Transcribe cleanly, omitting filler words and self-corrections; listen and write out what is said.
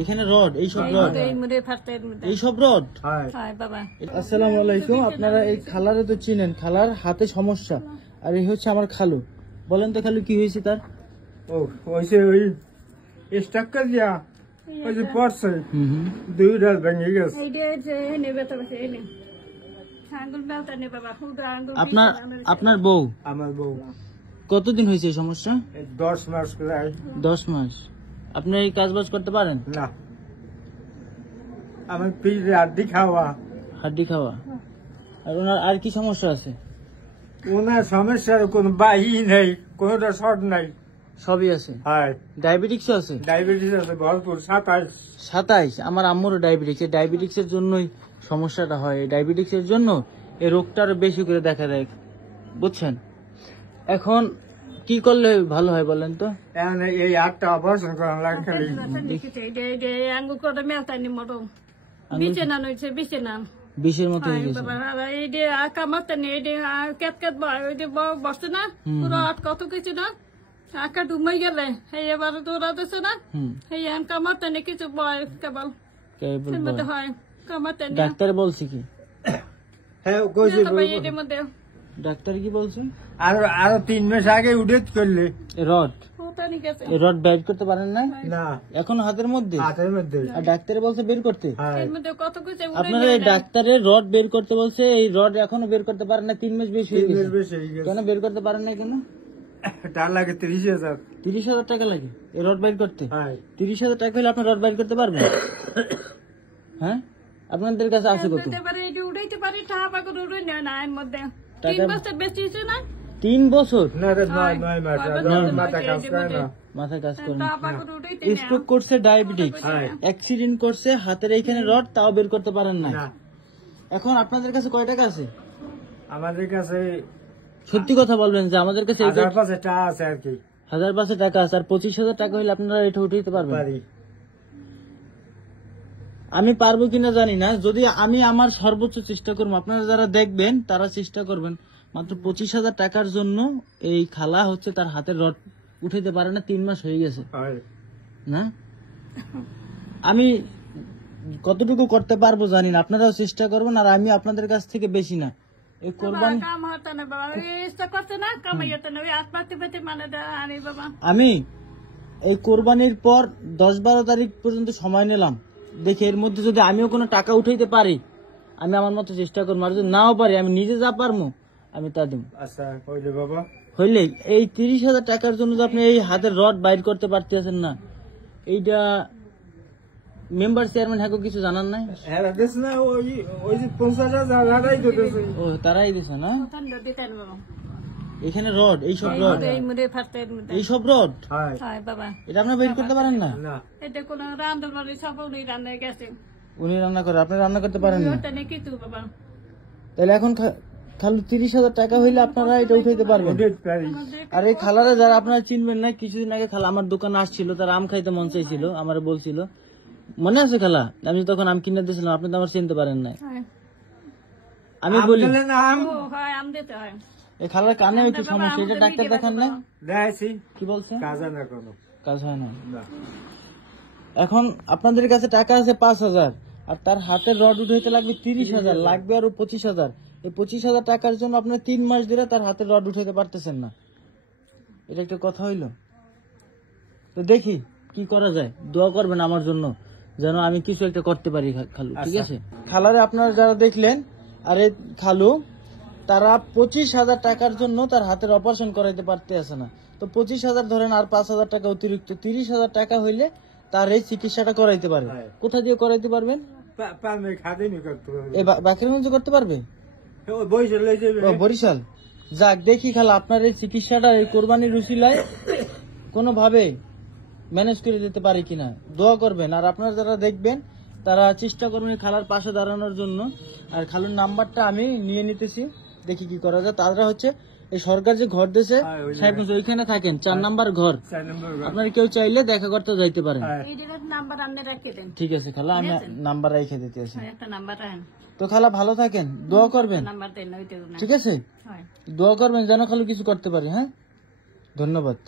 এখানে রড, এইসব রড, এইসব রড। আসসালামু আলাইকুম। আপনারা এই খালারে তো চিনেন, খালার হাতে সমস্যা, আর এই হচ্ছে আমার খালু। বলেন তো খালু কি হয়েছে তার? ও হয়েছে ওই স্টাক্কার দিয়া ওই যে পড়ছে, দুই রাত ভেঙে গেছে। আপনার বউ? আমার বউ। কতদিন হয়েছে এই সমস্যা? 10 মাস প্রায়। 10 মাস। আপনি এই কাজ বাজ করতে পারেন না? আমার পিঠে হাড্ডি খাওয়া। হাড্ডি খাওয়া। আর ওনার আর কি সমস্যা আছে? ওনার সমস্যার কোনো বাহি নেই, কোনোটা শর্ট নাই, সবই আছে। হ্যাঁ, ডায়াবেটিক্স আছে? ডায়াবেটিস আছে ভরপুর। 27। আমার আম্মুরও ডায়াবেটিক্স। এই ডায়াবেটিক্স এর জন্যই সমস্যাটা হয়। এই ডায়াবেটিক্স এর জন্য এই রোগটা আরো বেশি করে দেখা দেয়, বুঝছেন? এখন কি করলে ভালো হয় বলেন তো? এই 8টা অপারেশন করা লাগে খালি। বিষের মতো হয়ে গেছে। কত কিছু না আঁকা ডুমাই গেলে এবার তোরা দিছে না কামাতে নি কিছু বয় কেবল হয় কামাতে। ডাক্তার বলছে কি? হ্যাঁ, ডাক্তার কি বলছে? আরো 3 মাস আগে উঠে করলে রড বাইট করতে পারেন না? না, এখন হাতের মধ্যে। আর ডাক্তারে বলছে বের করতে। আপনারা এই ডাক্তারের রড বের করতে বলছে, এই রড এখনো বের করতে পারেন না? 3 মাস বেশি হয়ে গেছে। কেন বের করতে পারেন না কেন? তার লাগে 30,000। 30,000 টাকা লাগে এই রড বাইর করতে? 30,000 টাকা হলে আপনার রড বাইর করতে পারবেন? হ্যাঁ, আপনাদের কাছে আছে কত? 3 বছর? মাথা কাজ করে না। স্ট্রোক করছে, ডায়াবেটিক্স, অ্যাক্সিডেন্ট করছে, হাতের এইখানে রড, তাও বের করতে পারেন না। এখন আপনাদের কাছে কয় টাকা আছে? আমাদের কাছে সত্যি কথা বলবেন যে আমাদের কাছে 1,500 টাকা আছে আর কি। 1,500 টাকা আছে। আর 25,000 টাকা হলে আপনারা এটা উঠাইতে পারবেন? আমি পারবো কিনা জানি না। যদি আমি আমার সর্বোচ্চ চেষ্টা করবো, আপনারা যারা দেখবেন তারা চেষ্টা করবেন। মাত্র 25,000 টাকার জন্য এই খালা হচ্ছে তার হাতের রড উঠাইতে পারে না। 3 মাস হয়ে গেছে না। আমি কতটুকু করতে পারবো জানি না, আপনারাও চেষ্টা করবেন। আর আমি আপনাদের কাছ থেকে বেশি না, এই কোরবানি আমি এই কোরবানির পর 10-12 তারিখ পর্যন্ত সময় নিলাম। দেখি এর মধ্যে যদি আমিও কোনো টাকা উঠাইতে পারি, আমি আমার মতো চেষ্টা করবো। আর যদি নাও পারি, আমি নিজে যা পারবো আমি তা দেবো। হইলে এই 30,000 টাকার জন্য যে আপনি এই হাতের রড বাইর করতে পারতেছেন না, এইটা মেম্বার চেয়ারম্যান হাকো কিছু জানান নাই? ও, তারাই দিছে না? এখানে রড, এইসব রড, এইসব রড, এটা আপনার বের করতে পারেন না? উনি রান্না করে, আপনি রান্না করতে পারেন না? তাহলে এখন খালু 30,000 টাকা হইলে আপনারা এটা উঠাইতে পারবেন। আর এই খালারা যারা আপনারা চিনবেন না, কিছুদিন আগে খালা আমার দোকানে আসছিল, তার আম খাইতে মন চাইছিল, আমার বলছিল, মনে আছে খালা? আমি তখন আম কিনে দিয়েছিলাম, আপনি তো আমার চিনতে পারেন না। আমি বলি এই খালার কানে একটু সমস্যা, এটা ডাক্তার দেখান না? কি বলছে? কাজ হয় না। এখন আপনাদের কাছে টাকা আছে 5,000, আর তার হাতের রড উঠাইতে লাগবে 30,000, লাগবে আরো 25,000। এই 25,000 টাকার জন্য আপনার 3 মাস ধরে তার হাতের রড উঠাইতে পারতেছেন না। এটা একটা কথা হইলো? তো দেখি কি করা যায়। দোয়া করবেন আমার জন্য, যেন আমি কিছু একটা করতে পারি খালু, ঠিক আছে? খালারে আপনারা যারা দেখলেন, আর এই খালু তারা 25,000 টাকার জন্য তার হাতের অপারেশন করাইতে পারতে আসে না। তো 25,000 ধরেন, আর 5,000 টাকা অতিরিক্ত, 30,000 টাকা হইলে তার এই চিকিৎসাটা করাইতে পারবে। কোথা দিয়ে করাইতে পারবেন? বাকিরগঞ্জে করতে পারবে? বরিশাল। যাক, দেখি খালা আপনার এই চিকিৎসাটা এই কোরবানির উসিলায় কোনোভাবে ম্যানেজ করে দিতে পারি কিনা, দোয়া করবেন। আর আপনারা যারা দেখবেন তারা চেষ্টা করবেন খালার পাশে দাঁড়ানোর জন্য। আর খালুর নাম্বারটা আমি নিয়ে নিতেছি, দেখি কি করা যায়। তারা হচ্ছে এই সরকার যে ঘর দিয়েছে সাহেবগঞ্জ, ওইখানে থাকেন, 4 নাম্বার ঘর। আপনারা কেউ চাইলে দেখা করতে যাইতে পারেন। ঠিক আছে খালা, আমি নাম্বার রেখে দিতে আছি। তো খালা ভালো থাকেন, দোয়া করবেন, ঠিক আছে? দোয়া করবেন যেন খালু কিছু করতে পারে। হ্যাঁ, ধন্যবাদ।